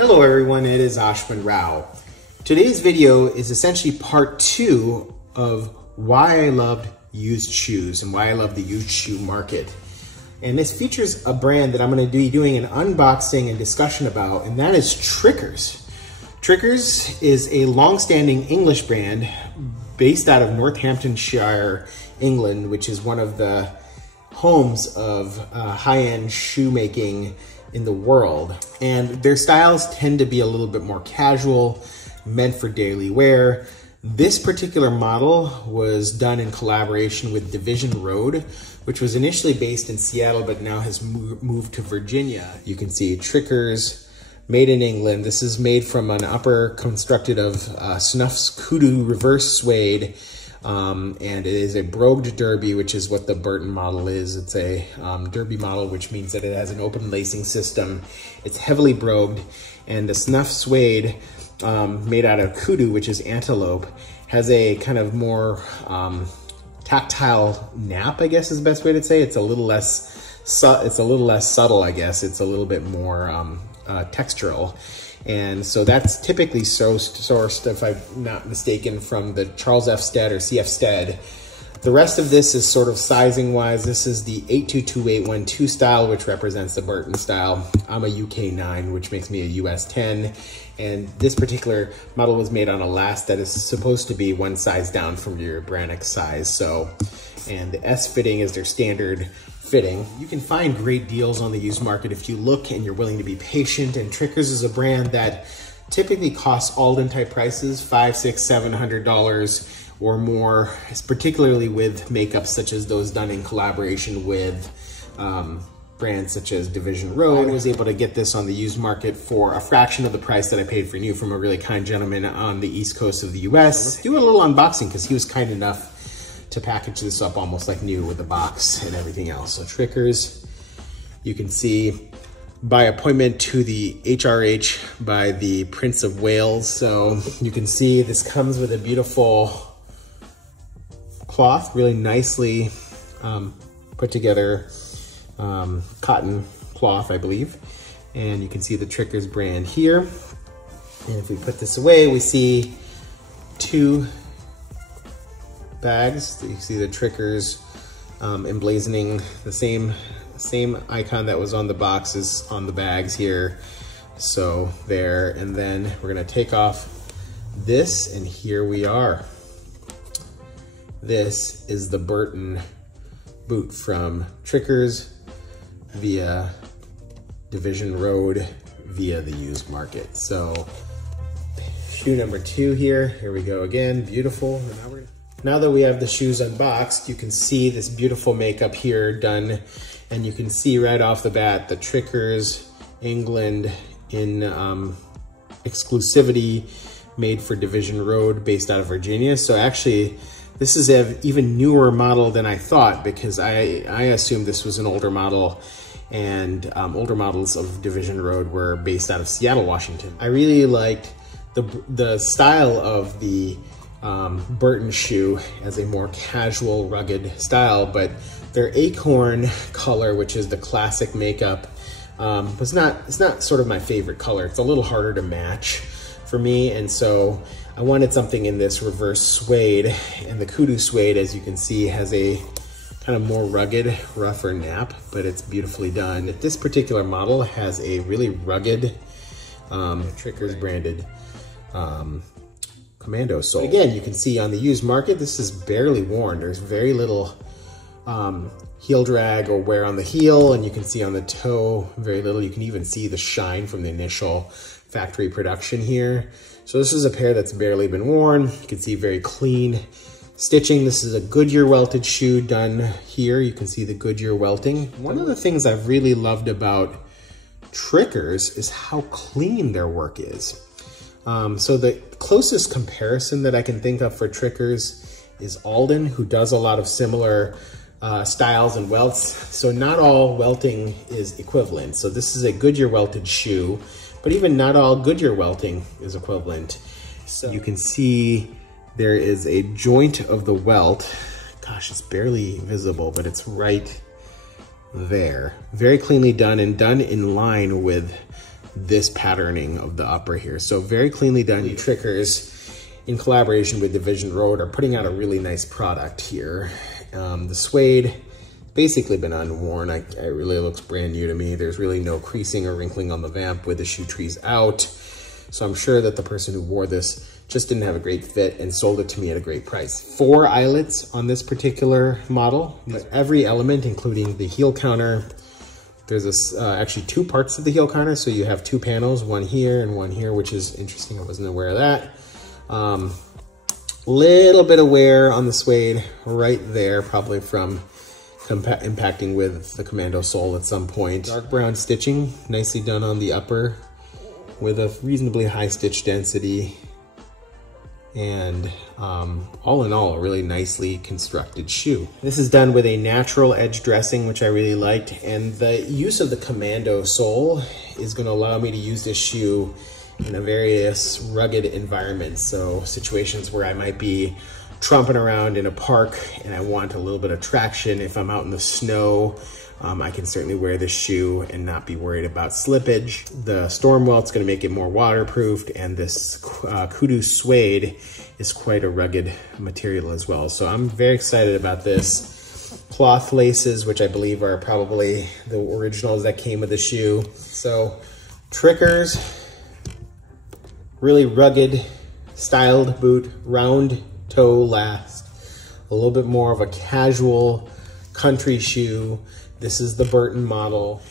Hello everyone, it is Ashwin Rao. Today's video is essentially part 2 of why I loved used shoes and why I love the used shoe market. And this features a brand that I'm going to be doing an unboxing and discussion about, and that is Trickers. Trickers is a long-standing English brand based out of Northamptonshire, England, which is one of the homes of high-end shoemaking in the world. And their styles tend to be a little bit more casual, meant for daily wear. This particular model was done in collaboration with Division Road, which was initially based in Seattle, but now has moved to Virginia. You can see Trickers, made in England. This is made from an upper constructed of Snuff's Kudu Reverse Suede, and it is a brogued derby, which is what the Bourton model is. It's a derby model, which means that it has an open lacing system. It's heavily brogued, and the Snuff Suede, made out of kudu, which is antelope, has a kind of more tactile nap, I guess is the best way to say. It's a little less subtle, I guess. It's a little bit more textural. And so that's typically sourced, if I'm not mistaken, from the Charles F. Stead or CF Stead. The rest of this is sort of sizing wise. This is the 822-812 style, which represents the Bourton style. I'm a UK 9, which makes me a US 10. And this particular model was made on a last that is supposed to be one size down from your Brannock size. So, and the S fitting is their standard fitting. You can find great deals on the used market if you look and you're willing to be patient. And Trickers is a brand that typically costs Alden type prices, $500, $600, $700 or more, particularly with makeups such as those done in collaboration with brands such as Division Road. I was able to get this on the used market for a fraction of the price that I paid for new from a really kind gentleman on the East Coast of the US. Let's do a little unboxing because he was kind enough to package this up almost like new with the box and everything else. So Trickers, you can see by appointment to the HRH by the Prince of Wales. So you can see this comes with a beautiful cloth, really nicely put together cotton cloth, I believe. And you can see the Trickers brand here. And if we put this away, we see two bags. You see the Trickers emblazoning the same icon that was on the boxes on the bags here. So there, and then we're gonna take off this, and here we are. This is the Bourton boot from Trickers via Division Road via the used market. So shoe number 2 here we go again, beautiful. Now that we have the shoes unboxed, you can see this beautiful makeup here done, and you can see right off the bat the Trickers England in exclusivity, made for Division Road, based out of Virginia. So actually, this is an even newer model than I thought, because I assumed this was an older model, and older models of Division Road were based out of Seattle, Washington. I really liked the style of the Bourton shoe as a more casual, rugged style, but their acorn color, which is the classic makeup, it's not sort of my favorite color. It's a little harder to match for me, and so I wanted something in this reverse suede, and the Kudu Suede, as you can see, has a kind of more rugged, rougher nap, but it's beautifully done. This particular model has a really rugged Trickers branded Commando Sole. But again, you can see on the used market, this is barely worn. There's very little heel drag or wear on the heel, and you can see on the toe, very little. You can even see the shine from the initial factory production here. So this is a pair that's barely been worn. You can see very clean stitching. This is a Goodyear welted shoe done here. You can see the Goodyear welting. One of the things I've really loved about Trickers is how clean their work is. So the closest comparison that I can think of for Trickers is Alden, who does a lot of similar styles and welts. So not all welting is equivalent. So this is a Goodyear welted shoe, but even not all Goodyear welting is equivalent. So you can see there is a joint of the welt. Gosh, it's barely visible, but it's right there. Very cleanly done, and done in line with this patterning of the upper here. So very cleanly done. Trickers, in collaboration with Division Road, are putting out a really nice product here. The suede basically been unworn. It really looks brand new to me. There's really no creasing or wrinkling on the vamp with the shoe trees out. So I'm sure that the person who wore this just didn't have a great fit and sold it to me at a great price. 4 eyelets on this particular model, but every element, including the heel counter. There's actually 2 parts of the heel counter, so you have 2 panels, one here and one here, which is interesting. I wasn't aware of that. Little bit of wear on the suede right there, probably from impacting with the Commando Sole at some point. Dark brown stitching, nicely done on the upper with a reasonably high stitch density. And all in all, a really nicely constructed shoe. This is done with a natural edge dressing, which I really liked. And the use of the Commando Sole is gonna allow me to use this shoe in a various rugged environments. So situations where I might be tromping around in a park and I want a little bit of traction. If I'm out in the snow, I can certainly wear this shoe and not be worried about slippage. The storm welt's gonna make it more waterproofed, and this Kudu Suede is quite a rugged material as well. So I'm very excited about this. Cloth laces, which I believe are probably the originals that came with the shoe. So trickers, really rugged, styled boot, round toe last, a little bit more of a casual country shoe. This is the Bourton model.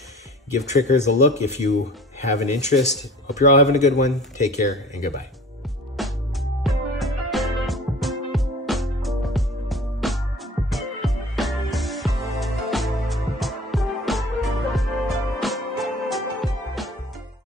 Give trickers a look if you have an interest. Hope you're all having a good one. Take care and goodbye.